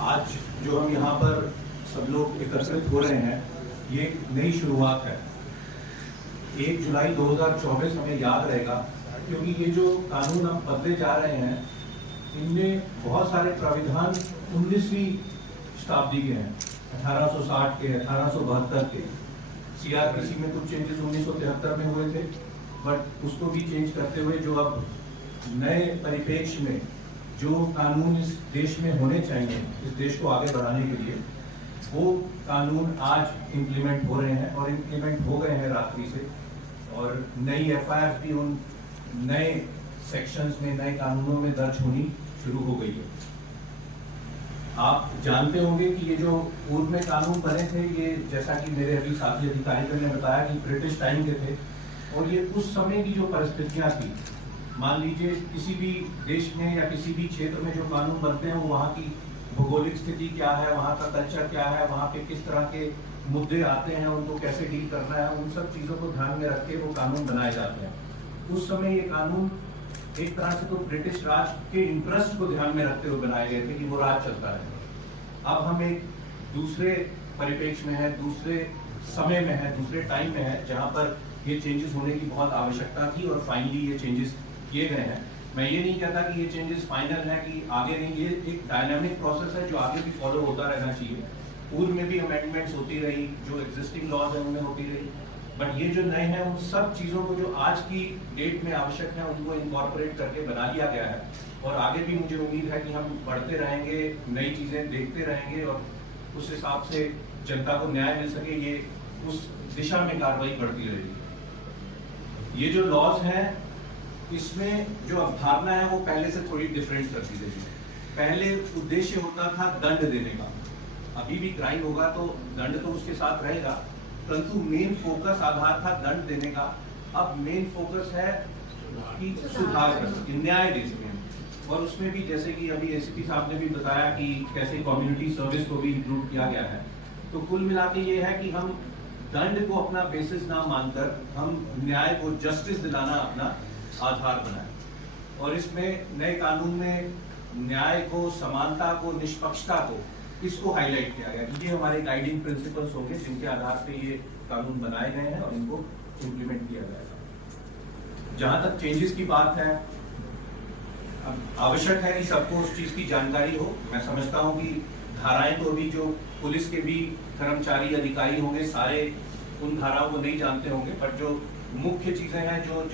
आज जो हम यहाँ पर सब लोग एकत्रित हो रहे हैं, ये एक नई शुरुआत है। 1 जुलाई 2024 हमें याद रहेगा, क्योंकि ये जो कानून हम बदले जा रहे हैं, इनमें बहुत सारे प्राविधान 19वीं शताब्दी के हैं, 1860 के, 1872 के। सीआरपीसी में कुछ चेंजेस 1973 में हुए थे, बट उसको भी चेंज करते हुए जो अब नए परिप्रेक्ष्य में जो कानून इस देश में होने चाहिए, इस देश को आगे बढ़ाने के लिए, वो कानून आज इम्प्लीमेंट हो रहे हैं और इम्प्लीमेंट हो गए हैं रात्रि से। और नई एफआईआर भी उन नए सेक्शंस में, नए कानूनों में दर्ज होनी शुरू हो गई है। आप जानते होंगे कि ये जो पूर्व में कानून बने थे, ये जैसा कि मेरे अभी साथी अधिकारियों ने बताया कि ब्रिटिश टाइम के थे, और ये उस समय की जो परिस्थितियां थी, मान लीजिए किसी भी देश में या किसी भी क्षेत्र में जो कानून बनते हैं, वो वहाँ की भौगोलिक स्थिति क्या है, वहाँ का कल्चर क्या है, वहाँ पे किस तरह के मुद्दे आते हैं, उनको कैसे डील करना है, उन सब चीज़ों को ध्यान में रख के वो कानून बनाए जाते हैं। उस समय ये कानून एक तरह से तो ब्रिटिश राज के इंटरेस्ट को ध्यान में रखते हुए बनाए गए थे कि वो राज चलता रहे। अब हम एक दूसरे परिप्रेक्ष्य में है, दूसरे समय में है, दूसरे टाइम में है, जहाँ पर ये चेंजेस होने की बहुत आवश्यकता थी और फाइनली ये चेंजेस किए गए हैं। मैं ये नहीं कहता कि ये चेंजेस फाइनल है कि आगे नहीं, ये एक डायनामिक प्रोसेस है जो आगे भी फॉलो होता रहना चाहिए। पूर्व में भी अमेंडमेंट्स होती रही, जो एग्जिस्टिंग लॉज है उनमें होती रही, बट ये जो नए हैं उन सब चीज़ों को जो आज की डेट में आवश्यक है उनको इनकॉर्पोरेट करके बना लिया गया है। और आगे भी मुझे उम्मीद है कि हम बढ़ते रहेंगे, नई चीज़ें देखते रहेंगे और उस हिसाब से जनता को न्याय मिल सके, ये उस दिशा में कार्रवाई बढ़ती रहेगी। ये जो लॉज हैं, इसमें जो अवधारणा है वो पहले से थोड़ी डिफरेंट कर दी गई है। पहले उद्देश्य होता था दंड देने का, अभी भी क्राइम होगा तो दंड तो उसके साथ रहेगा, परंतु मेन फोकस आधार था दंड देने का। अब मेन फोकस है कि सुधार कर सके, न्याय दे सके। और उसमें भी जैसे कि अभी एसीपी साहब ने भी बताया कि कैसे कम्युनिटी सर्विस को भी इंक्लूड किया गया है। तो कुल मिला के ये है कि हम दंड को अपना बेसिस ना मानकर हम न्याय को, जस्टिस दिलाना अपना आधार बनाए। और इसमें नए कानून में न्याय को, समानता को, निष्पक्षता को, इसको हाईलाइट किया गया कि ये हमारे गाइडिंग प्रिंसिपल्स होंगे जिनके आधार पे ये कानून बनाए गए हैं और इनको इम्प्लीमेंट किया जाएगा। जहां तक चेंजेस की बात है, आवश्यक है कि सबको उस चीज की जानकारी हो। मैं समझता हूं कि धाराएं तो अभी जो पुलिस के भी कर्मचारी, अधिकारी होंगे, सारे उन धाराओं को नहीं जानते होंगे, बट जो मुख्य चीजें हैं जो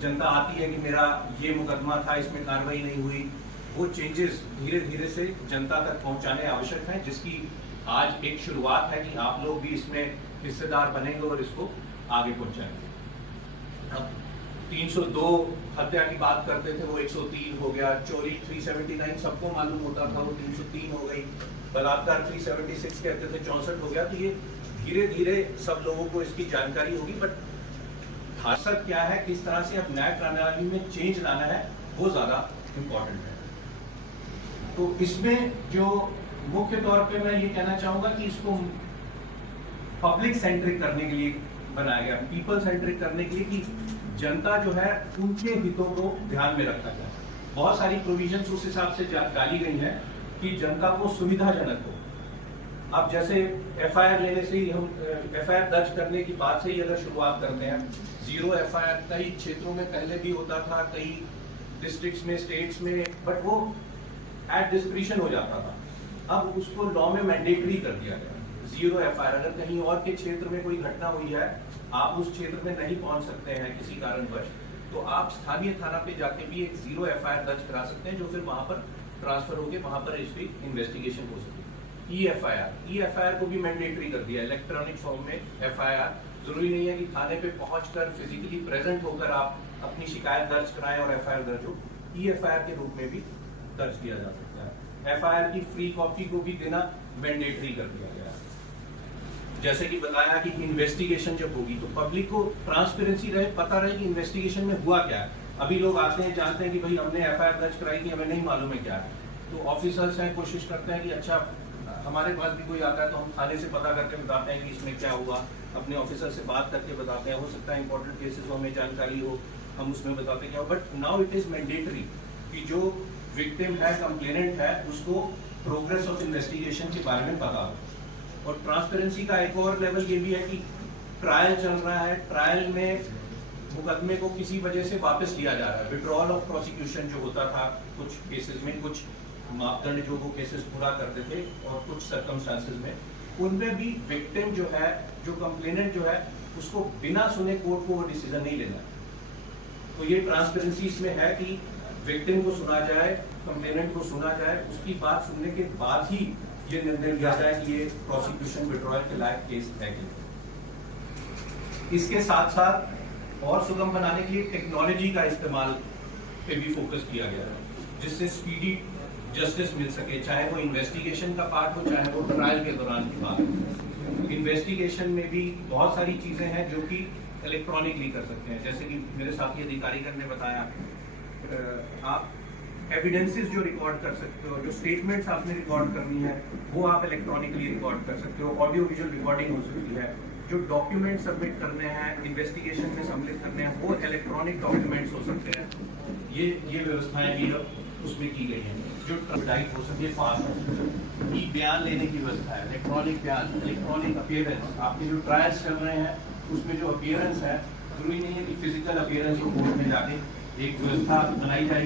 जनता आती है कि मेरा ये मुकदमा था, इसमें कार्रवाई नहीं हुई, वो चेंजेस धीरे धीरे से जनता तक पहुंचाने आवश्यक हैं, जिसकी आज एक शुरुआत है कि आप लोग भी इसमें हिस्सेदार बनेंगे और इसको आगे पहुंचाएंगे। अब 302 हत्या की बात करते थे, वो 103 हो गया। चोरी 379 सबको मालूम होता था, वो 303 हो गई। बलात्कार 376 कहते थे, 64 हो गया। तो ये धीरे धीरे सब लोगों को इसकी जानकारी होगी, बट खासियत क्या है, किस तरह से अब न्याय प्रणाली में चेंज लाना है, वो ज्यादा इम्पोर्टेंट है। तो इसमें जो मुख्य तौर पे मैं ये कहना चाहूंगा कि इसको पब्लिक सेंट्रिक करने के लिए बनाया गया, पीपल सेंट्रिक करने के लिए, कि जनता जो है उनके हितों को ध्यान में रखा जाए। बहुत सारी प्रोविजंस उस हिसाब से डाली गई हैं कि जनता को सुविधाजनक हो। अब जैसे एफआईआर लेने से ही, हम एफआईआर दर्ज करने की बात से ही अगर शुरुआत करते हैं, 0 एफआईआर कई क्षेत्रों में पहले भी होता था, कई डिस्ट्रिक्ट्स में, स्टेट्स में, बट वो एट डिस्क्रिशन हो जाता था। अब उसको लॉ में मैंडेटरी कर दिया गया, 0 एफआईआर। अगर कहीं और के क्षेत्र में कोई घटना हुई है, आप उस क्षेत्र में नहीं पहुंच सकते हैं किसी कारणवश, तो आप स्थानीय थाना पे जाके भी एक 0 एफआईआर दर्ज करा सकते हैं, जो फिर वहां पर ट्रांसफर होकर वहां पर इसकी इन्वेस्टिगेशन हो सके। ई एफआईआर को भी मैंडेटरी कर दिया, इलेक्ट्रॉनिक फॉर्म में एफआईआर। जरूरी नहीं है कि थाने पे पहुंचकर फिजिकली प्रेजेंट होकर आप अपनी शिकायत दर्ज कराएं और एफआईआर दर्ज हो, ई एफआईआर के रूप में भी दर्ज किया जा सकता है। एफआईआर की फ्री कॉपी को भी देना मैंडेटरी कर दिया गया है। जैसे कि बताया कि इन्वेस्टिगेशन जब होगी तो पब्लिक को ट्रांसपेरेंसी रहे, पता रहे कि इन्वेस्टिगेशन में हुआ क्या है। अभी लोग आते हैं, जानते हैं कि भाई हमने एफआईआर दर्ज कराई थी, हमें नहीं मालूम है क्या है। तो ऑफिसर्स हैं, कोशिश करते हैं कि अच्छा हमारे पास भी कोई आता है तो हम थाने से पता करके बताते हैं कि इसमें क्या हुआ, अपने ऑफिसर से बात करके बताते हैं। हो सकता है इंपॉर्टेंट केसेस हो, हमें जानकारी हो, हम उसमें बताते क्या हो। But now it is mandatory कि जो विक्टिम है, कंप्लेनेंट है, उसको प्रोग्रेस ऑफ इन्वेस्टिगेशन के बारे में पता हो। और ट्रांसपेरेंसी का एक और लेवल ये भी है कि ट्रायल चल रहा है, ट्रायल में मुकदमे को किसी वजह से वापस लिया जा रहा है, विड्रॉल ऑफ प्रोसिक्यूशन जो होता था कुछ केसेस में, कुछ मापदंड जो वो केसेस पूरा करते थे और कुछ सर्कमस्टांसेस में, उनमें भी विक्टिम जो है, जो कंप्लेनेंट जो है, उसको बिना सुने कोर्ट को वो डिसीजन नहीं लेना है। तो ये ट्रांसपेरेंसी इसमें है कि विक्टिम को सुना जाए, कंप्लेनेंट को सुना जाए, उसकी बात सुनने के बाद ही ये निर्णय लिया जाए कि ये प्रोसिक्यूशन विड्रॉयल के लायक केस है कि नहीं। इसके साथ साथ और सुगम बनाने के लिए टेक्नोलॉजी का इस्तेमाल पे भी फोकस किया गया है, जिससे स्पीडी जस्टिस मिल सके, चाहे वो इन्वेस्टिगेशन का पार्ट हो, चाहे वो ट्रायल के दौरान की बात हो। इन्वेस्टिगेशन में भी बहुत सारी चीजें हैं जो कि इलेक्ट्रॉनिकली कर सकते हैं, जैसे कि मेरे साथी अधिकारीगण ने बताया, आप एविडेंसेस जो रिकॉर्ड कर सकते हो, जो स्टेटमेंट्स आपने रिकॉर्ड करनी है वो आप इलेक्ट्रॉनिकली रिकॉर्ड कर सकते हो, ऑडियो विजुअल रिकॉर्डिंग हो सकती है, जो डॉक्यूमेंट सबमिट करने हैं, इन्वेस्टिगेशन में सम्मिलित करने हैं, वो इलेक्ट्रॉनिक डॉक्यूमेंट्स हो सकते हैं। ये व्यवस्थाएं भी अब उसमें की गई हैं, जो ट्रांसपेरेंट हो सके, फास्ट ई बयान लेने की व्यवस्था है, इलेक्ट्रॉनिक बयान, इलेक्ट्रॉनिक अपीयरेंस। आपके जो ट्रायल्स चल रहे हैं उसमें जो अपीयरेंस है, जरूरी नहीं है कि फिजिकल अपीयरेंस को कोर्ट में जाके एक व्यवस्था बनाई जाएगी।